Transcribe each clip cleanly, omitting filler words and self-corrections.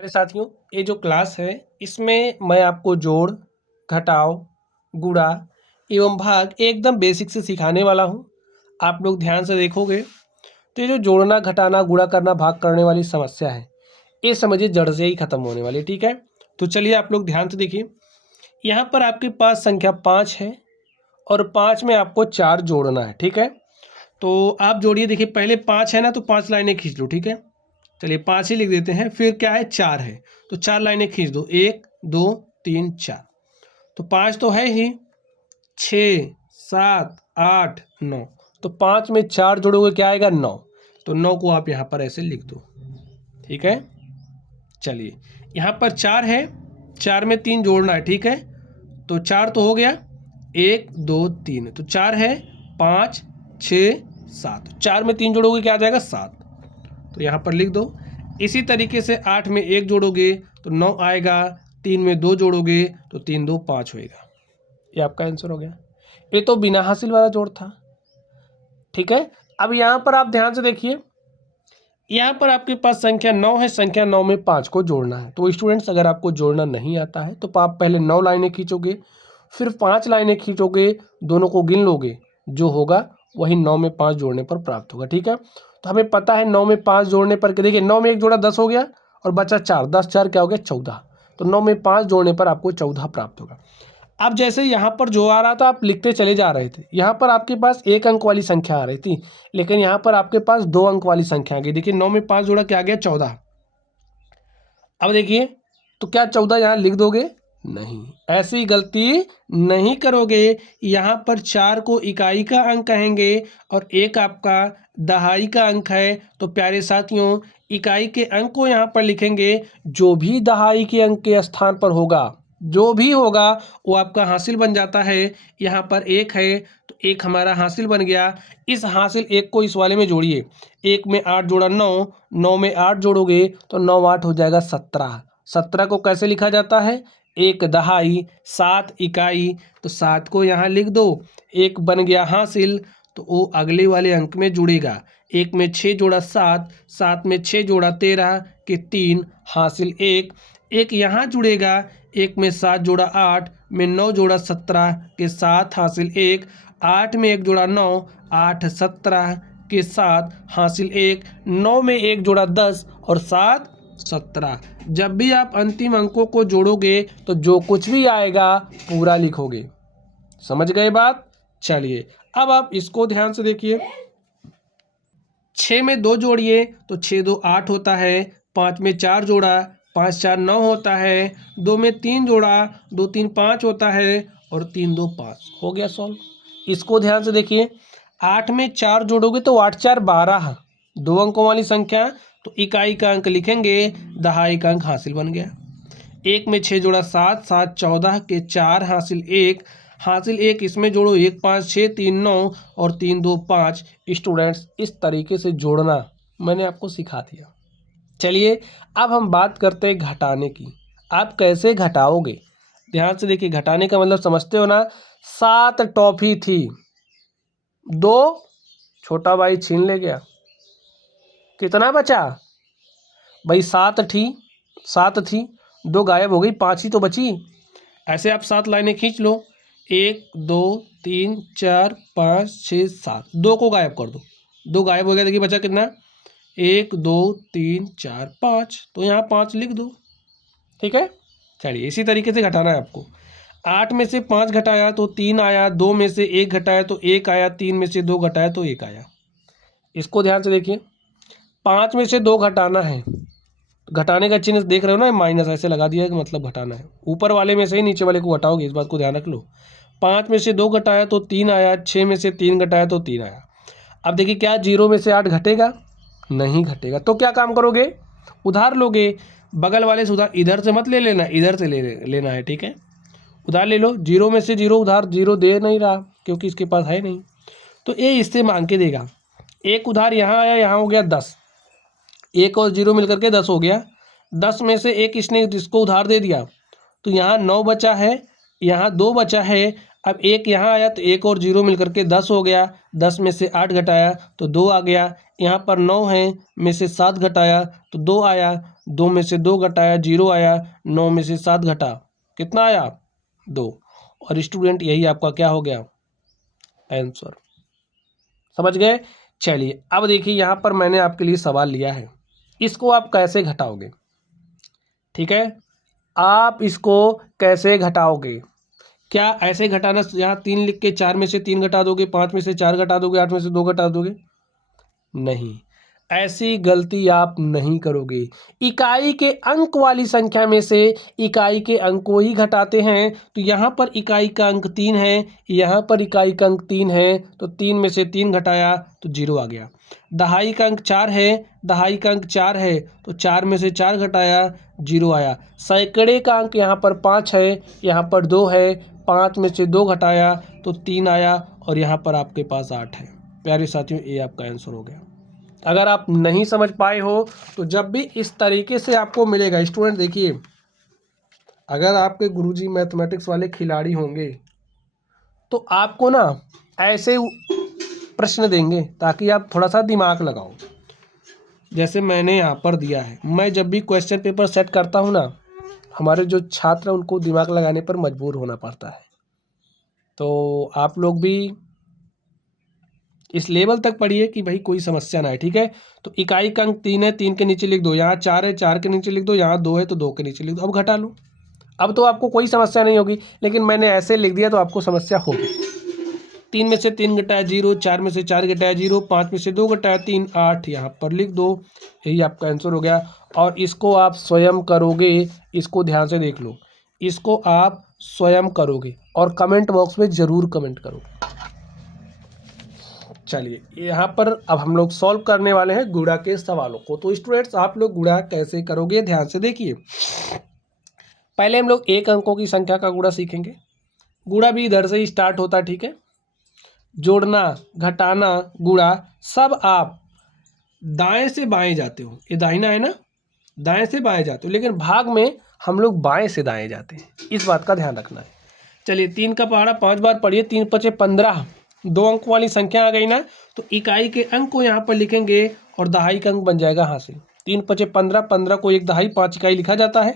मेरे साथियों, ये जो क्लास है इसमें मैं आपको जोड़, घटाव, गुणा एवं भाग एकदम बेसिक से सिखाने वाला हूँ। आप लोग ध्यान से देखोगे तो ये जो जोड़ना, घटाना, गुणा करना, भाग करने वाली समस्या है, ये समझिए जड़ से ही खत्म होने वाली है। ठीक है, तो चलिए आप लोग ध्यान से देखिए। यहाँ पर आपके पास संख्या 5 है और 5 में आपको 4 जोड़ना है। ठीक है, तो आप जोड़िए। देखिए पहले 5 है ना, तो 5 लाइनें खींच लो। ठीक है, चलिए 5 ही लिख देते हैं। फिर क्या है, 4 है, तो 4 लाइनें खींच दो। 1 2 3 4। तो 5 तो है ही, 6 7 8 9। तो 5 में 4 जोड़ोगे क्या आएगा, 9। तो 9 को आप यहाँ पर ऐसे लिख दो। ठीक है, चलिए यहाँ पर 4 है, 4 में 3 जोड़ना है। ठीक है, तो 4 तो हो गया, 1 2 3। तो 4 है, 5 6 7। 4 में 3 जोड़ोगे क्या आ जाएगा, 7। तो यहाँ पर लिख दो। इसी तरीके से 8 में 1 जोड़ोगे तो 9 आएगा, 3 में 2 जोड़ोगे तो 3 2 5 होएगा। ये आपका आंसर हो गया। ये तो बिना हासिल वाला जोड़ था। ठीक है, अब यहाँ पर आप ध्यान से देखिए। यहाँ पर आपके पास संख्या 9 है, संख्या 9 में 5 को जोड़ना है। तो स्टूडेंट्स, अगर आपको जोड़ना नहीं आता है तो आप पहले 9 लाइनें खींचोगे, फिर 5 लाइनें खींचोगे, दोनों को गिन लोगे, जो होगा वही 9 में 5 जोड़ने पर प्राप्त होगा। ठीक है, तो हमें पता है 9 में 5 जोड़ने पर, देखिए 9 में 1 जोड़ा 10 हो गया और बचा 4, 10 4 क्या हो गया, 14। तो 9 में 5 जोड़ने पर आपको 14 प्राप्त होगा। अब जैसे यहाँ पर जो आ रहा था आप लिखते चले जा रहे थे। यहाँ पर आपके पास 1 अंक वाली संख्या आ रही थी, लेकिन यहाँ पर आपके पास 2 अंक वाली संख्या आ गई। देखिए 9 में 5 जोड़ा क्या आ गया, 14। अब देखिए, तो क्या 14 यहाँ लिख दोगे, नहीं, ऐसी गलती नहीं करोगे। यहाँ पर 4 को इकाई का अंक कहेंगे और 1 आपका दहाई का अंक है। तो प्यारे साथियों, इकाई के अंक को यहाँ पर लिखेंगे, जो भी दहाई के अंक के स्थान पर होगा, जो भी होगा वो आपका हासिल बन जाता है। यहाँ पर 1 है तो 1 हमारा हासिल बन गया। इस हासिल 1 को इस वाले में जोड़िए। 1 में 8 जोड़ा 9, 9 में 8 जोड़ोगे तो 9 8 हो जाएगा 17। 17 को कैसे लिखा जाता है, 1 दहाई 7 इकाई। तो 7 को यहाँ लिख दो। 1 बन गया हासिल, तो वो अगले वाले अंक में जुड़ेगा। 1 में 6 जोड़ा 7, 7 में 6 जोड़ा 13 के 3 हासिल 1। 1 यहाँ जुड़ेगा, 1 में 7 जोड़ा 8 में 9 जोड़ा 17 के 7 हासिल 1। 8 में 1 जोड़ा 9, 8 17 के 7 हासिल 1। 9 में 1 जोड़ा 10 और 7 17। जब भी आप अंतिम अंकों को जोड़ोगे तो जो कुछ भी आएगा पूरा लिखोगे। समझ गए बात। चलिए अब आप इसको ध्यान से देखिए। 6 में 2 जोड़िए तो 6 2 8 होता है। 5 में 4 जोड़ा, 5 4 9 होता है। 2 में 3 जोड़ा, 2 3 5 होता है और 3 2 5 हो गया सॉल्व। इसको ध्यान से देखिए। 8 में 4 जोड़ोगे तो 8 4 12, 2 अंकों वाली संख्या, तो इकाई का अंक लिखेंगे, दहाई का अंक हासिल बन गया। 1 में 6 जोड़ा 7, 7 14 के 4 हासिल 1। हासिल 1 इसमें जोड़ो, 1 5 6 3 9 और 3 2 5। स्टूडेंट्स, इस तरीके से जोड़ना मैंने आपको सिखा दिया। चलिए अब हम बात करते हैं घटाने की। आप कैसे घटाओगे, ध्यान से देखिए। घटाने का मतलब समझते हो ना। 7 टॉफी थी, 2 छोटा भाई छीन ले गया, कितना बचा भाई, 7 थी, 7 थी, 2 गायब हो गई, 5 ही तो बची। ऐसे आप 7 लाइनें खींच लो। 1 2 3 4 5 6 7। 2 को गायब कर दो, 2 गायब हो गया। देखिए बचा कितना, 1 2 3 4 5। तो यहाँ 5 लिख दो। ठीक है, चलिए इसी तरीके से घटाना है आपको। 8 में से 5 घटाया तो 3 आया, 2 में से 1 घटाया तो 1 आया, 3 में से 2 घटाया तो 1 आया। इसको ध्यान से देखिए। 5 में से 2 घटाना है, घटाने का चिन्ह देख रहे हो ना, माइनस ऐसे लगा दिया है कि मतलब घटाना है। ऊपर वाले में से ही नीचे वाले को घटाओगे, इस बात को ध्यान रख लो। 5 में से 2 घटाया तो 3 आया, 6 में से 3 घटाया तो 3 आया। अब देखिए, क्या 0 में से 8 घटेगा, नहीं घटेगा। तो क्या काम करोगे, उधार लोगे। बगल वाले से उधार, इधर से मत ले लेना, इधर से लेना है। ठीक है, उधार ले लो। 0 में से 0 उधार, 0 दे नहीं रहा क्योंकि इसके पास है नहीं, तो ये इससे मांग के देगा। एक उधार यहाँ आया, यहाँ हो गया 10, 1 और 0 मिलकर के 10 हो गया। 10 में से 1 इसने इसको उधार दे दिया, तो यहाँ 9 बचा है, यहाँ 2 बचा है। अब एक यहाँ आया तो एक और जीरो मिलकर के 10 हो गया, 10 में से 8 घटाया तो 2 आ गया। यहाँ पर 9 है, में से 7 घटाया तो 2 आया, 2 में से 2 घटाया 0 आया, 9 में से 7 घटा कितना आया 2। और स्टूडेंट यही आपका क्या हो गया आंसर। समझ गए। चलिए अब देखिए यहाँ पर मैंने आपके लिए सवाल लिया है, इसको आप कैसे घटाओगे। ठीक है, आप इसको कैसे घटाओगे। क्या ऐसे घटाना, यहाँ 3 लिख के 4 में से 3 घटा दोगे, 5 में से 4 घटा दोगे, 8 में से 2 घटा दोगे। नहीं, ऐसी गलती आप नहीं करोगे। इकाई के अंक वाली संख्या में से इकाई के अंक को ही घटाते हैं। तो यहाँ पर इकाई का अंक 3 है, यहाँ पर इकाई का अंक 3 है, तो 3 में से 3 घटाया तो 0 आ गया। दहाई का अंक 4 है, दहाई का अंक 4 है, तो 4 में से 4 घटाया 0 आया। सैकड़े का अंक यहाँ पर 5 है, यहाँ पर 2 है, 5 में से 2 घटाया तो 3 आया, और यहाँ पर आपके पास 8 है। प्यारे साथियों, ये आपका आंसर हो गया। अगर आप नहीं समझ पाए हो तो जब भी इस तरीके से आपको मिलेगा, स्टूडेंट देखिए, अगर आपके गुरुजी मैथमेटिक्स वाले खिलाड़ी होंगे तो आपको ना ऐसे प्रश्न देंगे ताकि आप थोड़ा सा दिमाग लगाओ। जैसे मैंने यहाँ पर दिया है, मैं जब भी क्वेश्चन पेपर सेट करता हूँ ना, हमारे जो छात्र हैं उनको दिमाग लगाने पर मजबूर होना पड़ता है। तो आप लोग भी इस लेवल तक पढ़िए कि भाई कोई समस्या ना है। ठीक है, तो इकाई का अंक 3 है, 3 के नीचे लिख दो, यहाँ 4 है, 4 के नीचे लिख दो, यहाँ 2 है तो 2 के नीचे लिख दो। अब घटा लो, अब तो आपको कोई समस्या नहीं होगी, लेकिन मैंने ऐसे लिख दिया तो आपको समस्या होगी। 3 में से 3 घटाया 0, 4 में से 4 घटाया 0, 5 में से 2 घटाया 3, 8 यहाँ पर लिख दो। यही आपका आंसर हो गया। और इसको आप स्वयं करोगे, इसको ध्यान से देख लो, इसको आप स्वयं करोगे और कमेंट बॉक्स में ज़रूर कमेंट करोगे। चलिए यहाँ पर अब हम लोग सॉल्व करने वाले हैं गुणा के सवालों को। तो स्टूडेंट्स, आप लोग गुणा कैसे करोगे ध्यान से देखिए। पहले हम लोग एक अंकों की संख्या का गुणा सीखेंगे। गुणा भी इधर से ही स्टार्ट होता है। ठीक है, जोड़ना, घटाना, गुणा सब आप दाएं से बाएं जाते हो। ये दाहिना है ना, दाएं से बाएं जाते हो, लेकिन भाग में हम लोग बाएं से दाएं जाते हैं, इस बात का ध्यान रखना है। चलिए 3 का पहाड़ा 5 बार पढ़िए, 3 पचे 15, 2 अंक वाली संख्या आ गई ना, तो इकाई के अंक को यहाँ पर लिखेंगे और दहाई का अंक बन जाएगा हासिल। 3 पचे 15, 15 को 1 दहाई 5 इकाई लिखा जाता है,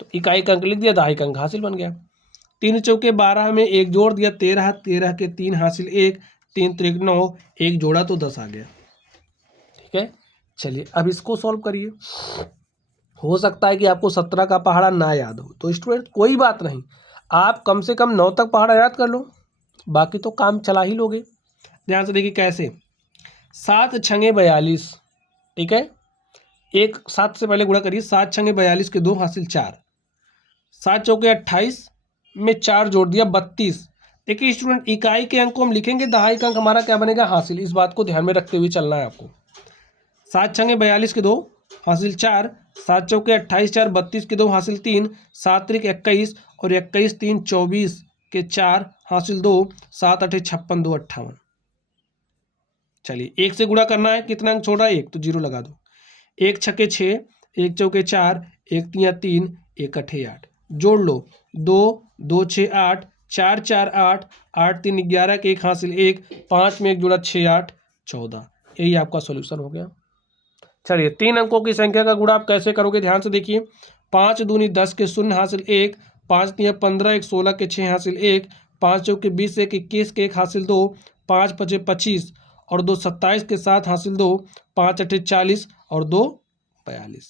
तो इकाई का अंक लिख दिया, दहाई का अंक हासिल बन गया। 3 चौके 12 में 1 जोड़ दिया 13, 13 के 3 हासिल 1, 3 त्रिक 9, 1 जोड़ा तो 10 आ गया। ठीक है, चलिए अब इसको सॉल्व करिए। हो सकता है कि आपको 17 का पहाड़ा ना याद हो, तो स्टूडेंट कोई बात नहीं, आप कम से कम 9 तक पहाड़ा याद कर लो, बाकी तो काम चला ही लोगे। ध्यान से देखिए कैसे, 7 छंगे 42। ठीक है, 7 से पहले गुणा करिए, 7 छंगे 42 के 2 हासिल 4, 7 चौके 28 में 4 जोड़ दिया 32। देखिए स्टूडेंट, इकाई के अंक को हम लिखेंगे, दहाई का अंक हमारा क्या बनेगा हासिल। इस बात को ध्यान में रखते हुए चलना है आपको। 7 छंगे 42 के 2 हासिल 4, 7 चौके 28, 4 32 के 2 हासिल 3, 7 त्रिक 21 और 21 3 24 के 4 हासिल 2, 7 8 56 2 58। चलिए 1 से गुणा करना है, कितना अंक छोड़ रहा है 1, तो 0 लगा दो। 1 छक्के 6, 1 चौके 4, 1 तिया 3, 1 अठे 8, जोड़ लो 2 2 6 8, 4 4 8, 8 3 11 के 1 हासिल 1, 5 में 1 जुड़ा 6 8 14। यही आपका सॉल्यूशन हो गया। चलिए 3 अंकों की संख्या का गुणा आप कैसे करोगे ध्यान से देखिए। 5 दूनी 10 के 0 हासिल 1, 5 तिया 15, 1 16 के 6 हासिल 1, 5 चौके 20, 1 21 के 1 हासिल 2, 5 पचे 25 और 2 27 के 7 हासिल 2, 5 अठे 40 और 2 42।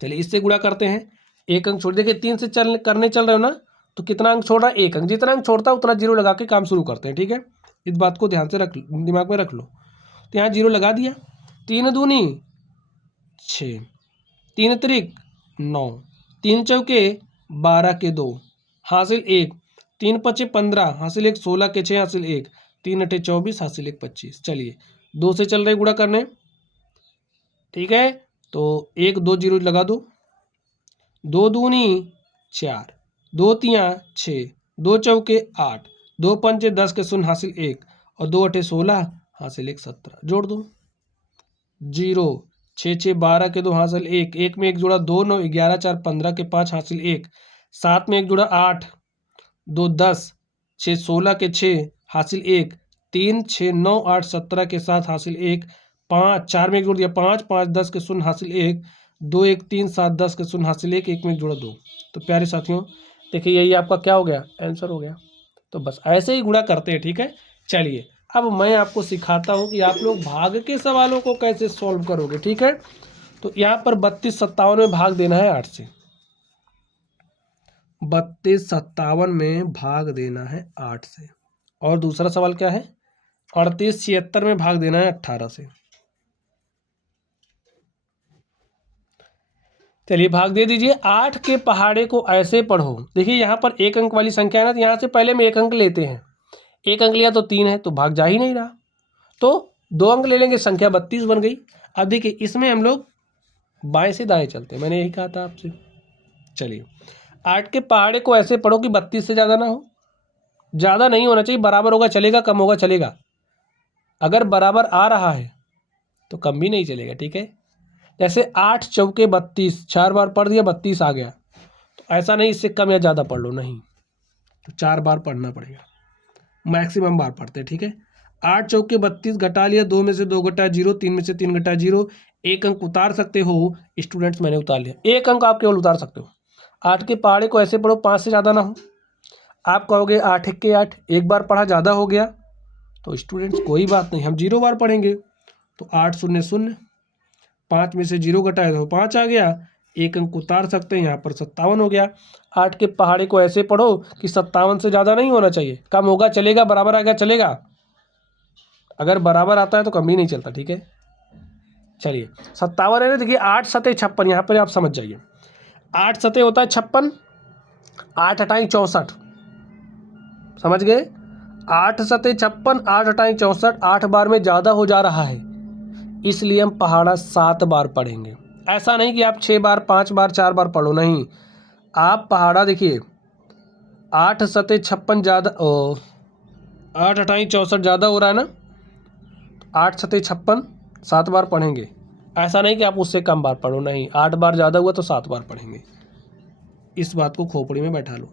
चलिए इससे गुणा करते हैं। एक अंक छोड़, देखिए 3 से चल रहे हो ना, तो कितना अंक छोड़ रहा है 1 अंक, जितना अंक छोड़ता है उतना 0 लगा के काम शुरू करते हैं। ठीक है, इस बात को ध्यान से दिमाग में रख लो। तो यहाँ 0 लगा दिया। 3 दूनी 6, 3 त्रिक 9, 3 चौके 12 के 2 हासिल 1, 3 पचे 15 हासिल 1, 16 के 6 हासिल 1, 3 अठे 24 हासिल 1 25। चलिए 2 से चल रहे गुणा करने। ठीक है, तो 1 2 0 लगा दो। 2 दूनी 4, 2 तिया 6, 2 चौके 8, 2 पंचे 10 के 0 हासिल 1 और 2 अठे 16 हासिल 1 17, जोड़ दो 0, 6 6 12 के 2 हासिल 1, 1 में 1 जुड़ा 2 9 11 4 15 के 5 हासिल 1, 7 में 1 जुड़ा 8, 2 10 6 16 के 6 हासिल 1, 3 6 9 8 17 के 7 हासिल 1, 5 4 में एक जोड़ दिया 5 5 10 के शून्य हासिल 1, 2 1 3 7 10 के शून्य हासिल 1 में एक जोड़ा 2। तो प्यारे साथियों देखिए यही आपका क्या हो गया, आंसर हो गया। तो बस ऐसे ही गुणा करते हैं, ठीक है। चलिए अब मैं आपको सिखाता हूँ कि आप लोग भाग के सवालों को कैसे सॉल्व करोगे, ठीक है। तो यहाँ पर 32 57 में भाग देना है 8 से, 32 57 में भाग देना है 8 से। और दूसरा सवाल क्या है, 38 76 में भाग देना है 18 से। चलिए भाग दे दीजिए। 8 के पहाड़े को ऐसे पढ़ो, देखिए यहाँ पर 1 अंक वाली संख्या है ना, तो यहाँ से पहले में 1 अंक लेते हैं। 1 अंक लिया तो 3 है, तो भाग जा ही नहीं रहा, तो 2 अंक ले लेंगे, संख्या 32 बन गई। अब देखिए इसमें हम लोग बाएं से दाएं चलते हैं, मैंने यही कहा था आपसे। चलिए 8 के पहाड़े को ऐसे पढ़ो कि 32 से ज़्यादा ना हो, ज़्यादा नहीं होना चाहिए, बराबर होगा चलेगा, कम होगा चलेगा। अगर बराबर आ रहा है तो कम भी नहीं चलेगा, ठीक है। जैसे 8 चौके 32, 4 बार पढ़ दिया 32 आ गया, तो ऐसा नहीं इससे कम या ज़्यादा पढ़ लो, नहीं, तो 4 बार पढ़ना पड़ेगा, मैक्सिमम बार पढ़ते हैं, ठीक है। 8 चौके 32 घटा लिया, 2 में से 2 घटा 0, 3 में से 3 घटा 0, 1 अंक उतार सकते हो स्टूडेंट्स, मैंने उतार लिया, 1 अंक आप केवल उतार सकते हो। 8 के पहाड़े को ऐसे पढ़ो 5 से ज़्यादा ना हो। आप कहोगे 8 1 के 8, एक बार पढ़ा ज़्यादा हो गया, तो स्टूडेंट्स कोई बात नहीं, हम 0 बार पढ़ेंगे। तो 8 0 0, 5 में से 0 घटाए तो 5 आ गया, 1 अंक उतार सकते हैं, यहाँ पर 57 हो गया। 8 के पहाड़े को ऐसे पढ़ो कि 57 से ज़्यादा नहीं होना चाहिए, कम होगा चलेगा, बराबर आ गया चलेगा, अगर बराबर आता है तो कम भी नहीं चलता, ठीक है। चलिए 57 है ना, देखिए 8 सते 56, यहाँ पर आप समझ जाइए, 8 सते होता है 56, 8 अठाई 64, समझ गए। 8 सते 56, 8 अठाई 64, 8 बार में ज़्यादा हो जा रहा है, इसलिए हम पहाड़ा 7 बार पढ़ेंगे। ऐसा नहीं कि आप 6 बार 5 बार 4 बार पढ़ो, नहीं, आप पहाड़ा देखिए 8 सते 56 ज़्यादा, 8 अठाई 64 ज़्यादा हो रहा है ना, 8 सते 56 7 बार पढ़ेंगे। ऐसा नहीं कि आप उससे कम बार पढ़ो, नहीं, 8 बार ज़्यादा हुआ तो 7 बार पढ़ेंगे। इस बात को खोपड़ी में बैठा लो।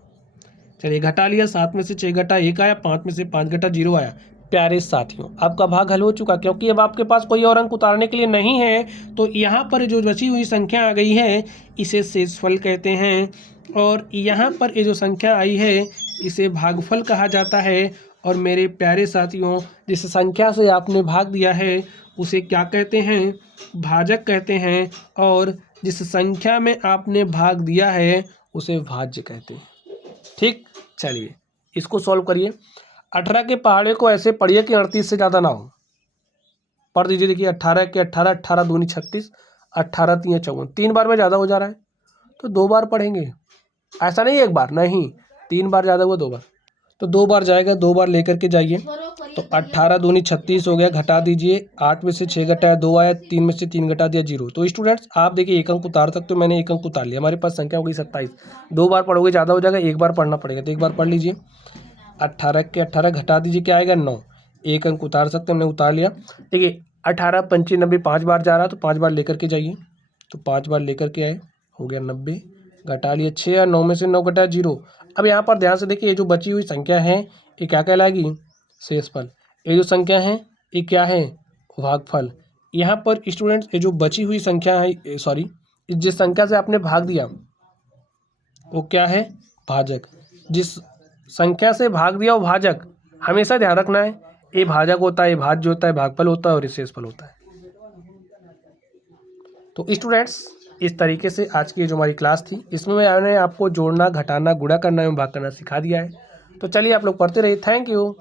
चलिए घटा लिया, 7 में से 6 घटा 1 आया, 5 में से 5 घटा 0 आया। प्यारे साथियों आपका भाग हल हो चुका, क्योंकि अब आपके पास कोई और अंक उतारने के लिए नहीं है, तो यहाँ पर जो बची हुई संख्या आ गई है इसे शेषफल कहते हैं, और यहाँ पर ये जो संख्या आई है इसे भागफल कहा जाता है। और मेरे प्यारे साथियों जिस संख्या से आपने भाग दिया है उसे क्या कहते हैं, भाजक कहते हैं, और जिस संख्या में आपने भाग दिया है उसे भाज्य कहते हैं, ठीक। चलिए इसको सॉल्व करिए। 18 के पहाड़े को ऐसे पढ़िए कि 38 से ज़्यादा ना हो, पढ़ दीजिए। देखिए 18 के 18, 18 दूनी 36, 18 3 54, 3 बार में ज़्यादा हो जा रहा है तो 2 बार पढ़ेंगे, ऐसा नहीं 1 बार, नहीं, 3 बार ज़्यादा हुआ 2 बार, तो 2 बार जाएगा, 2 बार लेकर के जाइए। तो 18 दूनी 36 हो गया, घटा दीजिए, 8 में से 6 घटाया 2 आया, 3 में से 3 घटा दिया 0। तो स्टूडेंट्स आप देखिए 1 अंक उतार सकते हो, मैंने 1 अंक उतार लिया, हमारे पास संख्या हो गई 27। 2 बार पढ़ोगे ज़्यादा हो जाएगा, 1 बार पढ़ना पड़ेगा, तो 1 बार पढ़ लीजिए। 18 के 18 घटा दीजिए, क्या आएगा 9, 1 अंक उतार सकते हैं, हमने उतार लिया। देखिए 18 पंची 90, 5 बार जा रहा है तो 5 बार लेकर के जाइए, तो 5 बार लेकर के आए, हो गया 90, घटा लिए 6 या 9 में से 9 घटाया 0। अब यहाँ पर ध्यान से देखिए ये जो बची हुई संख्या है ये क्या कहलाएगी, शेषफल। ये जो संख्या है ये क्या है, भागफल। यहाँ पर स्टूडेंट्स ये जो बची हुई संख्या है, सॉरी जिस संख्या से आपने भाग दिया वो क्या है, भाजक। जिस संख्या से भाग दिया वो भाजक, हमेशा ध्यान रखना है, ये भाजक होता है, ये भाज्य होता है, भागफल होता है और ये शेषफल होता है। तो स्टूडेंट्स इस तरीके से आज की जो हमारी क्लास थी इसमें मैंने आपको जोड़ना, घटाना, गुणा करना एवं भाग करना सिखा दिया है। तो चलिए आप लोग पढ़ते रहिए, थैंक यू।